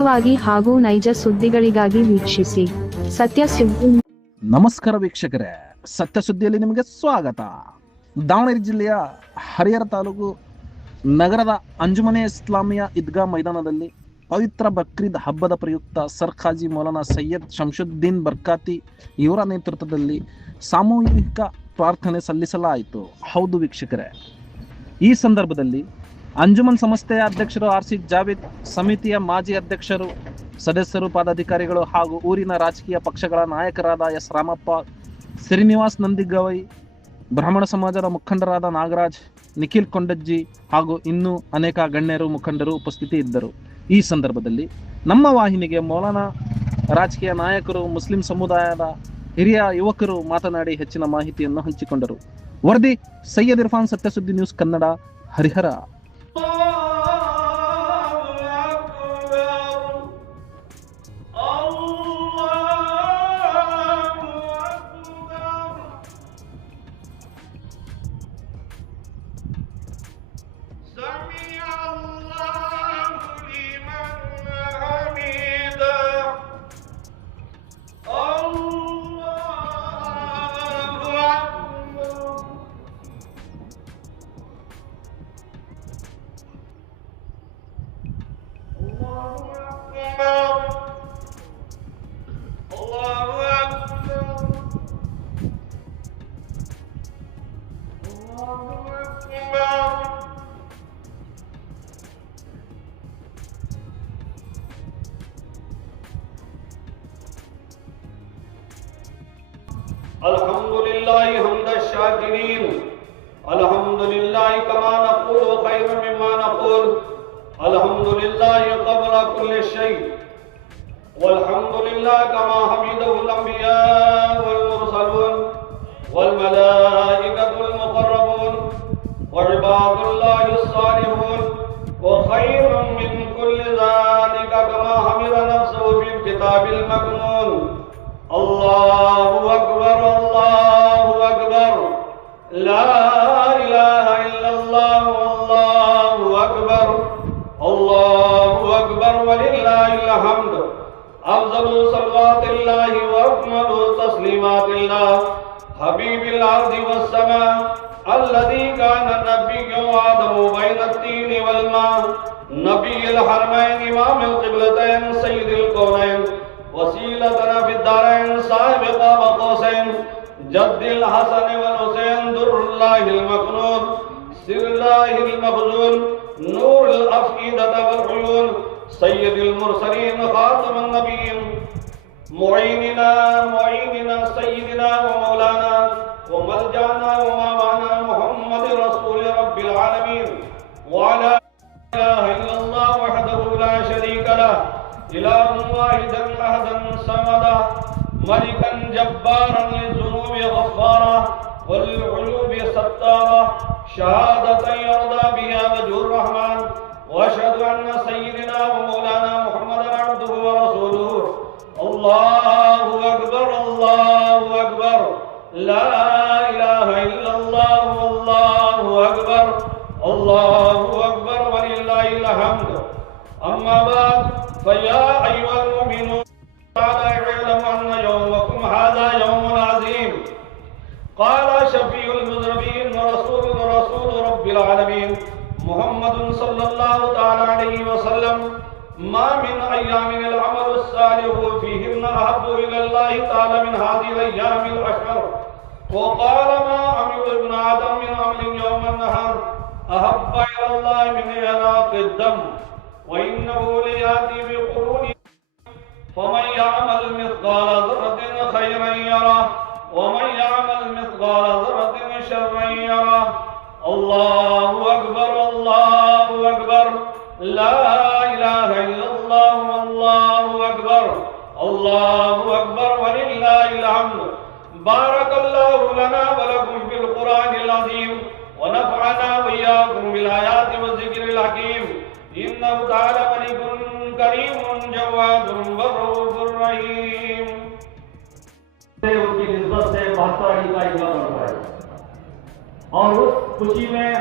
ನಿಖರವಾಗಿ ಹಾಗೂ ನೈಜ ಸುದ್ದಿಗಳಿಗಾಗಿ ವೀಕ್ಷಿಸಿ ಸತ್ಯ ಸುದ್ದಿ. ನಮಸ್ಕಾರ ವೀಕ್ಷಕರೇ, ಸತ್ಯ ಸುದ್ದಿಯಲ್ಲಿ ನಿಮಗೆ ಸ್ವಾಗತ. ದಾವಣಗೆರೆ ಜಿಲ್ಲೆಯ ಹರಿಹರ ತಾಲೂಕು ನಗರದ ಅಂಜುಮನೆ ಇಸ್ಲಾಮಿಯಾ ಈದ್ಗಾ ಮೈದಾನದಲ್ಲಿ ಪವಿತ್ರ ಬಕ್ರೀದ್ ಹಬ್ಬದ ಪ್ರಯುಕ್ತ ಸರ್ಖಾಜಿ ಮೌಲಾನಾ ಸೈಯದ್ ಶಂಶುದ್ದೀನ್ ಬರ್ಕಾತಿ ಇವರ ನೇತೃತ್ವದಲ್ಲಿ ಸಾಮೂಹಿಕ ಪ್ರಾರ್ಥನೆ ಸಲ್ಲಿಸಲಾಯಿತು. ಹೌದು ವೀಕ್ಷಕರೇ, ಈ ಸಂದರ್ಭದಲ್ಲಿ ಅಂಜುಮನ್ ಸಂಸ್ಥೆಯ ಅಧ್ಯಕ್ಷರು RC ಜಾವೇದ್, ಸಮಿತಿಯ ಮಾಜಿ ಅಧ್ಯಕ್ಷರು, ಸದಸ್ಯರು, ಪದಾಧಿಕಾರಿಗಳು ಹಾಗೂ ಊರಿನ ರಾಜಕೀಯ ಪಕ್ಷಗಳ ನಾಯಕರಾದ S ರಾಮಪ್ಪ, ಶ್ರೀನಿವಾಸ್ ನಂದಿಗವೈ, ಬ್ರಾಹ್ಮಣ ಸಮಾಜದ ಮುಖಂಡರಾದ ನಾಗರಾಜ್, ನಿಖಿಲ್ ಕೊಂಡಜ್ಜಿ ಹಾಗೂ ಇನ್ನೂ ಅನೇಕ ಗಣ್ಯರು ಮುಖಂಡರು ಉಪಸ್ಥಿತಿ ಇದ್ದರು. ಈ ಸಂದರ್ಭದಲ್ಲಿ ನಮ್ಮ ವಾಹಿನಿಗೆ ಮೌಲಾನಾ, ರಾಜಕೀಯ ನಾಯಕರು, ಮುಸ್ಲಿಂ ಸಮುದಾಯದ ಹಿರಿಯ ಯುವಕರು ಮಾತನಾಡಿ ಹೆಚ್ಚಿನ ಮಾಹಿತಿಯನ್ನು ಹಂಚಿಕೊಂಡರು. ವರದಿ ಸೈಯದ್ ಇರ್ಫಾನ್, ಸತ್ಯ ಸುದ್ದಿ ನ್ಯೂಸ್ ಕನ್ನಡ, ಹರಿಹರ. अल्हम्दुलिल्लाह हमद शाकिरीन, अल्हम्दुलिल्लाह कमा नक़ूल खैर मिम्मा नक़ूल, अल्हम्दुलिल्लाह क़ब्ल कुल्लि शै, वल्हम्दुलिल्लाह कमा हमिदहुल अंबिया वल मुरसलून वल मलाइकतुल मुक़र्रबून व इबादुल्लाहिस सालिहून व खैरुम मिन कुल्लि ज़ालिका कमा हमिदा नफ्सुहु फिल किताबिल मकनून। अल्लाहु अकबर, अल्लाहु अकबर, ला इलाहा इल्लल्लाह, अल्लाहु अकबर, अल्लाहु अकबर वलिल्लाहिल हम्द। अफज़लु सलवातिल्लाहि व अकमलु तस्लीमातिल्लाह हबीबिल अर्दि वस समा अल्लज़ी काना नबिय्यु आदमु बैन तीन वल मा, नबियुल हरमैन इमामुल क़िबलतैन सय्यिदुल कौनैन वसीलतना फिद्दारैन साहिब क़ाब क़ौसैन जद्दिल हसन वल हुसैन दुर्रुल्लाहिल मकनून सिर्रुल्लाहिल मखज़ून नूरुल अफ़ईदत वल उयून सय्यदुल मुरसलीन ख़ातमुन नबिय्यीन मुईनिना सय्यिदिना व मौलाना व मलजाना व मावाना मुहम्मद रसूल रब्बिल आलमीन व अला इलाहा इल्लल्लाह वहदहु ला शरीका लह इलाहुन वाहिदन अहदन समदा मलिकन जब्बारन लिज़ुनूबि गफ़्फ़ारा वल उयूबि सत्तारा शहादतन यरदा बिहा वजहुर रहमान व अशहदु अन्ना सय्यिदना व मौलाना मुहम्मदन अब्दुहु व रसूलुहु। अल्लाहु अकबर, अल्लाहु अकबर, ला इलाहा इल्लल्लाह, अल्लाहु अकबर, अल्लाहु अकबर वलिल्लाहिल हम्द। अम्मा बाद फया अय्युहल मुमिनून ताला इअलमु अन्ना यौमकुम हाज़ा यौमुन अज़ीम क़ाला शफ़ीउल मुज़नबीन व रसूल रब्बिल आलमीन मुहम्मदुन सल्लल्लाहु तआला अलैहि वसल्लम मा मिन अय्यामिन अल अमलुस सालिहु फ़ीहिन्ना अहब्बु इलल्लाहि तआला मिन हाज़िहिल अय्यामिल अशर व क़ाला मा अमिल इब्न आदम मिन अमलिन यौमन नहर अहब्बा इलल्लाहि मिन इराक़िद दम व इन्नहु लियाति बिक़ुरूनि फमन यअमल मिस्क़ाल ज़र्रतिन खैरन यरह व मन यअमल मिस्क़ाल ज़र्रतिन शर्रन यरह। अल्लाहु अकबर, अल्लाहु अकबर, ला इलाहा इल्लल्लाह, अल्लाहु अकबर, अल्लाहु अकबर वलिल्लाहिल हम्द। बारकल्लाहु लना व लकुम फिल क़ुरानिल अज़ीम व नफ़अना व इय्याकुम बिल आयाति व ज़िक्रिल हकीम। इन्नहु तआला मलिकुन करीमुन जवादुन व रऊफुर रहीम। उनकी निस्बत से 72 का इजाफा होता है और उस खुशी में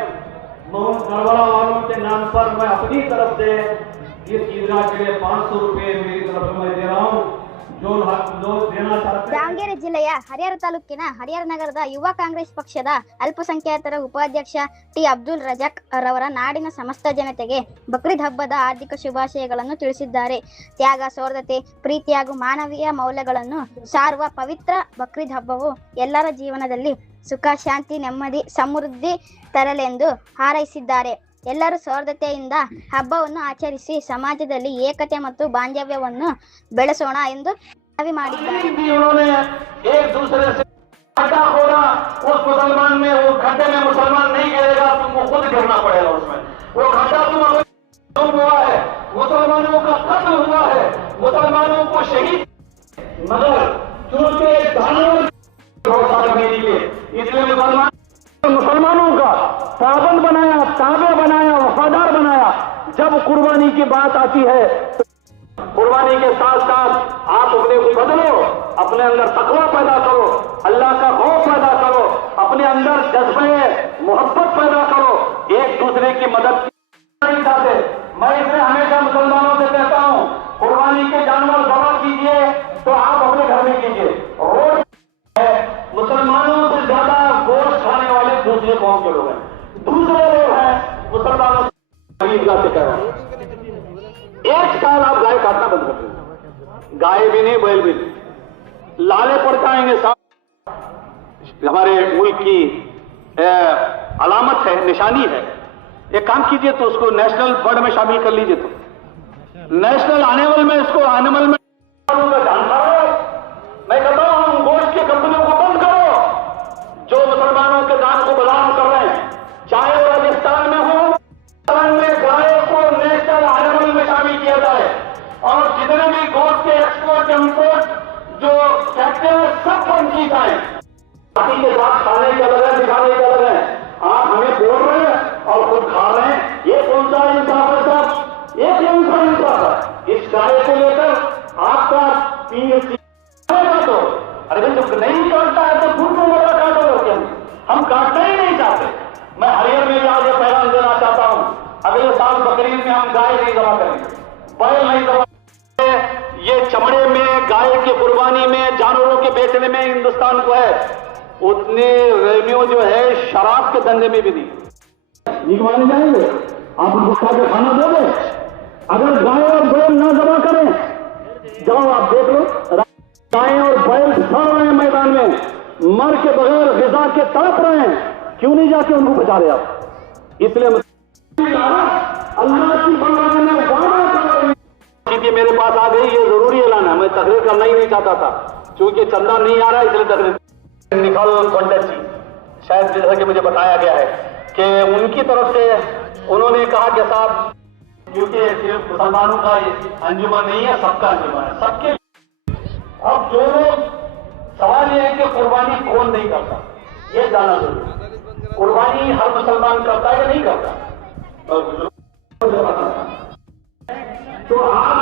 करबला वालों के नाम पर मैं अपनी तरफ से इस ईदगाह के लिए 500 रुपये मेरी तरफ से मैं दे रहा हूँ। जो लोग देना चाहते हैं। ದಾವಣಗೆರೆ ಜಿಲ್ಲೆಯ ಹರಿಹರ ತಾಲೂಕಿನ ಹರಿಹರ ನಗರದ ಯುವ ಕಾಂಗ್ರೆಸ್ ಪಕ್ಷದ ಅಲ್ಪಸಂಖ್ಯಾತರ ಉಪಾಧ್ಯಕ್ಷ ಟಿ ಅಬ್ದುಲ್ ರಜಾಕ್ ರವರ ನಾಡಿನ ಸಮಸ್ತ ಜನತೆಗೆ ಬಕ್ರೀದ್ ಹಬ್ಬದ ಹಾರ್ದಿಕ ಶುಭಾಶಯಗಳನ್ನು ತಿಳಿಸಿದ್ದಾರೆ. ತ್ಯಾಗ, ಸೌರ್ಯತೆ, ಪ್ರೀತಿ ಹಾಗೂ ಮಾನವೀಯ ಮೌಲ್ಯಗಳನ್ನು ಸಾರುವ ಪವಿತ್ರ ಬಕ್ರೀದ್ ಹಬ್ಬವು ಎಲ್ಲರ ಜೀವನದಲ್ಲಿ ಸುಖ, ಶಾಂತಿ, ನೆಮ್ಮದಿ, ಸಮೃದ್ಧಿ ತರಲೆಂದು ಹಾರೈಸಿದ್ದಾರೆ. ಎಲ್ಲರೂ ಸೌರ್ಯತೆಯಿಂದ ಹಬ್ಬವನ್ನು ಆಚರಿಸಿ ಸಮಾಜದಲ್ಲಿ ಏಕತೆ ಮತ್ತು ಬಾಂಧವ್ಯವನ್ನು ಬೆಳೆಸೋಣ ಎಂದು ಮನವಿ ಮಾಡಿದ್ದಾರೆ. उन्होंने एक दूसरे से घाटा खोला, उस मुसलमान में वो घाटे में मुसलमान नहीं गिरेगा, तुमको खुद गिरना पड़ेगा उसमें। वो घाटा तुम हुआ है, मुसलमानों का कत्ल हुआ है, मुसलमानों को शहीद, मगर चूंकि जानवर इसलिए मुसलमानों का पाबंद बनाया, ताबे बनाया, वफादार बनाया। जब कुर्बानी की बात आती है, कुर्बानी के साथ साथ आप अपने को बदलो, अपने अंदर तकवा पैदा करो, अल्लाह का खौफ पैदा करो, अपने अंदर जज्बे मोहब्बत पैदा करो, एक दूसरे की मदद नहीं चाहते। मैं इसलिए हमेशा मुसलमानों से कहता हूँ, कुर्बानी के जानवर जमा कीजिए तो आप अपने घर में कीजिए। रोज मुसलमानों से ज्यादा गोश्त खाने वाले दूसरे कौम के लोग हैं, दूसरे लोग हैं मुसलमानों से कह रहे हैं। एक साल आप गाय काटना बंद कर देंगे, गाय भी नहीं, बैल भी नहीं, लाले पड़ जाएंगे। हमारे मुल्क की अलामत है, निशानी है। एक काम कीजिए तो उसको नेशनल बर्ड में शामिल कर लीजिए, तो नेशनल एनिमल में इसको एनिमल में जानता है। मैं कहता हूं गोश्त की कंपनियों को बंद करो जो मुसलमानों के दान को बदनाम कर रहे हैं, चाहे वो राजस्थान में हो, में गाय को नेशनल एनिमल में शामिल किया जाए और जितने भी गोश्त के एक्सपोर्ट इंपोर्ट जो फैक्ट्री है सब बंद की जाए। पार्टी के साथ खाने के अलग है, दिखाने के अलग है। आप हमें बोल रहे हैं और खुद खा रहे हैं, ये कौन सा इंसाफ है साहब? ये कौन सा इंसाफ है? इस गाय को लेकर आपका पीएससी तो अरे भाई जब नहीं काटता है तो दूर को मरा काटो, हम काटना ही नहीं चाहते। मैं हरियर में भी आज ये पैगाम देना चाहता हूं, अगले साल बकरीद में हम गाय नहीं जमा करेंगे, बैल नहीं जमा करेंगे। ये चमड़े में, गाय की कुर्बानी में, जानवरों के बेचने में हिंदुस्तान को है, उतने रेवेन्यू जो है शराब के धंधे में भी नहीं माने जाएंगे। आप उनको खा के खाना दोगे? अगर गाय और बैल ना जमा करें, जाओ आप देख लो, गाय और बैल सड़ रहे हैं मैदान में, मर के बगैर ग़िज़ा के तड़प रहे हैं, क्यों नहीं जाके उनको बचा रहे आप? इसलिए अल्लाह की बंदगी में वादा मेरे पास आ गई, ये जरूरी ऐलान है। मैं तकरीर करना ही नहीं चाहता था, क्योंकि चंदा नहीं आ रहा है, इसलिए तकरीर। निखल पंडित जी, शायद जैसा कि मुझे बताया गया है कि उनकी तरफ से उन्होंने कहा कि साहब, क्योंकि सिर्फ मुसलमानों का अंजुमन नहीं है, सबका अंजुमन है, सबके। अब जो लोग, सवाल यह है कि कुर्बानी कौन नहीं करता, ये जानना जरूरी। कुर्बानी हर मुसलमान करता है या नहीं करता? तो आप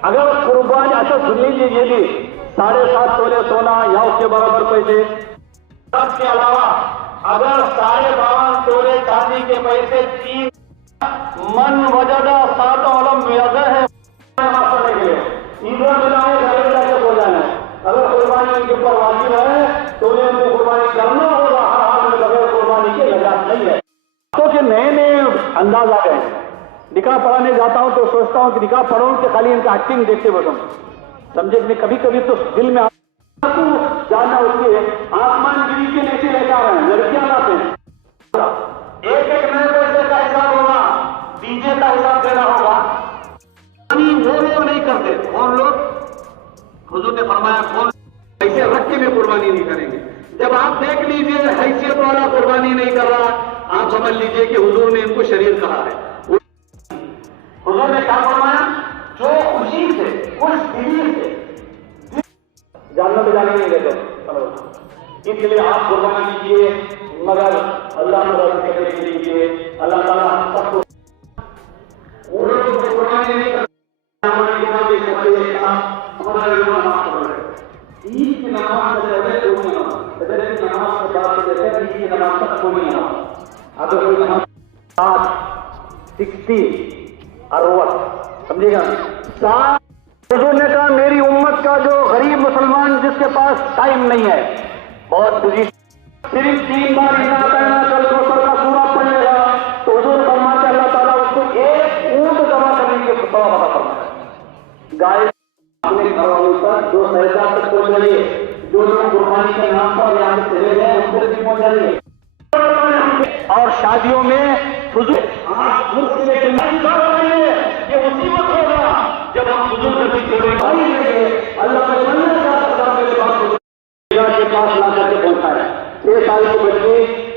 अगर कुर्बानी, अच्छा सुन लीजिए, ये भी 7.5 तोले सोना या उसके बराबर पैसे, इसके अलावा अगर 52 तोले चांदी के पैसे 3 मन वजदा 7 औलम व्याजा है पढ़ने के लिए, ईदों मिलाए घरे जाके सो जाना है। अगर कुर्बानी उनके ऊपर वाजिब है तो उन्हें उनको कुर्बानी करना होगा, हर हाल में बगैर कुर्बानी के लजात नहीं है। तो कि नए नए अंदाज आ गए। निकाह पढ़ाने जाता हूं तो सोचता हूं कि निकाह पढ़ो कि खाली इनका एक्टिंग देखते बसो, समझे कि कभी कभी तो दिल में जाना उसके आसमान गिरी के नीचे लेकर आ रहे हैं, लड़कियां लाते हैं। एक एक नए पैसे का हिसाब होगा, डीजे का हिसाब देना होगा। वो लोग नहीं करते, कौन लोग? हुजूर ने फरमाया कौन ऐसे रख के में कुर्बानी नहीं करेंगे। जब आप देख लीजिए हैसियत वाला कुर्बानी नहीं कर रहा, आप समझ लीजिए कि हुजूर ने इनको शरीर कहा है। हुजूर ने क्या फरमाया? जो खुशी से, उस दिली से जानना तो जाने नहीं देते, इसलिए आप कुर्बानी कीजिए, मगर अल्लाह करने के लिए अल्लाह ताला सबको कुर्बानी नहीं करते। ईद की नमाज से पहले कोई नमाज, फजर की नमाज के बाद से ईद की नमाज तक कोई नमाज, अगर कोई नमाज 60 समझिएगा। हुजूर ने कहा मेरी उम्मत का जो गरीब मुसलमान जिसके पास टाइम नहीं है, बहुत बिजी, सिर्फ 3 बार इन्ना कहना कल कौसर का सूरा पढ़ लेगा तो हुजूर फरमाते अल्लाह ताला उसको एक ऊंट जमा करने की फतवा बता फरमाता है। गाय अपने घर वालों पर जो सजदा तक पहुंच रही है, जो लोग कुर्बानी के नाम पर यहाँ से चले गए उनसे भी पहुंच रही है। और शादियों में हुजूर ये मुसीबत होगा जब हम हुजूर नबी छोड़ेंगे। अल्लाह का बंदा के पास ला करके पहुंचा है। 6 साल की बच्ची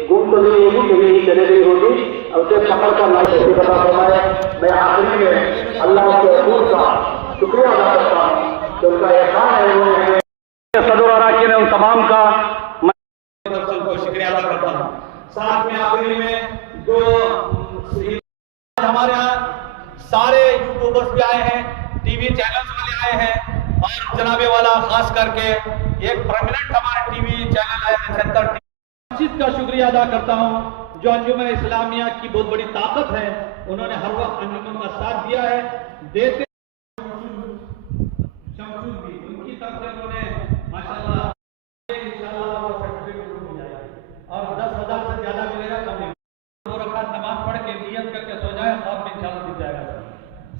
गुम तो नहीं होगी, कहीं नहीं चले गई होगी, अब उसे पकड़ कर लाई कैसे बता फरमाए। मैं आखिरी में अल्लाह के रसूल का शुक्रिया अदा करता हूँ कि उनका एहसान है, उन्होंने सदर अराकीन है, उन तमाम का मैं शुक्रिया अदा करता हूँ। साथ में आखिरी में जो हमारे यहाँ सारे यूट्यूबर्स भी आए हैं, टीवी चैनल्स वाले आए हैं, और जनाबे वाला खास करके एक परमानेंट हमारे टीवी चैनल है सेंटर मस्जिद का शुक्रिया अदा करता हूँ जो अंजुमन इस्लामिया की बहुत बड़ी ताकत है, उन्होंने हर वक्त अंजुमन का साथ दिया है, देते शमशूद भी उनकी तरफ से उन्होंने माशाल्लाह इंशाल्लाह वो सर्टिफिकेट मिल जाएगा और 10,000 से ज्यादा मिलेगा। कम दो रकात नमाज पढ़ के नियत करके सो जाए और इंशाल्लाह मिल जाएगा।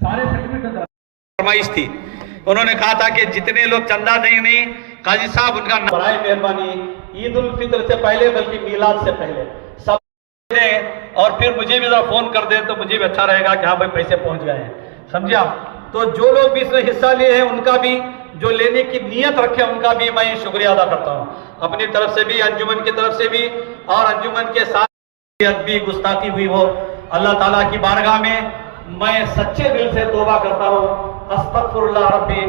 सारे सर्टिफिकेट फरमाइश थी, उन्होंने कहा था कि जितने लोग चंदा देंगे काजी साहब उनका बराए मेहरबानी ईद उल फित्र से पहले बल्कि मीलाद से पहले सब दें और फिर मुझे भी जरा फोन कर दें तो मुझे भी अच्छा रहेगा कि हाँ भाई पैसे पहुंच गए हैं, समझे आप। तो जो लोग भी इसमें हिस्सा लिए हैं उनका भी, जो लेने की नियत रखे उनका भी मैं शुक्रिया अदा करता हूँ, अपनी तरफ से भी, अंजुमन की तरफ से भी, और अंजुमन के साथ भी गुस्ताखी हुई हो अल्लाह ताला की बारगाह में मैं सच्चे दिल से तौबा करता हूँ। अस्तगफिरुल्लाह रब्बी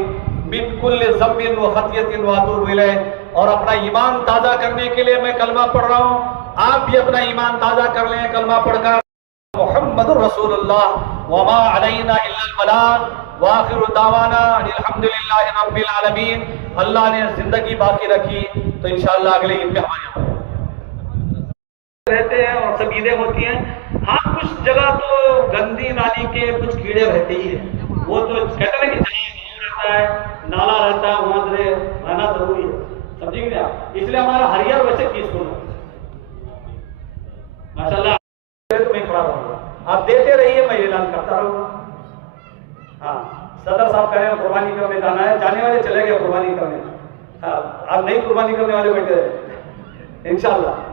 मिन कुल्लि ज़म्बिन व खतियतिन व अतूबु इलैह। और अपना ईमान ताज़ा करने के लिए मैं कलमा पढ़ रहा हूँ, आप भी अपना ईमान ताज़ा कर लें कलमा पढ़कर। मुहम्मदुर रसूलुल्लाह व मा अलैना इल्लल बलाग व आखिरु दावाना अल्हम्दुलिल्लाहि रब्बिल आलमीन। अल्लाह ने जिंदगी बाकी रखी तो इंशाअल्लाह अगले ईद पे हमारे यहाँ रहते हैं और सब ईदें होती हैं। हाँ, कुछ जगह तो गंदी नाली के कुछ कीड़े रहते ही हैं, वो तो कहते हैं कि जहाँ रहता है नाला रहता है वहां से रहना जरूरी है, समझेंगे क्या। इसलिए हमारा हरियर वैसे पीसफुल है माशाल्लाह। मैं खड़ा रहूंगा, आप देते रहिए, मैं ऐलान करता रहूंगा। हाँ, सदर साहब कह रहे हैं कुर्बानी करने जाना है, जाने वाले चले गए कुर्बानी करने। हाँ, आप नहीं कुर्बानी करने वाले बैठे रहे इंशाल्लाह।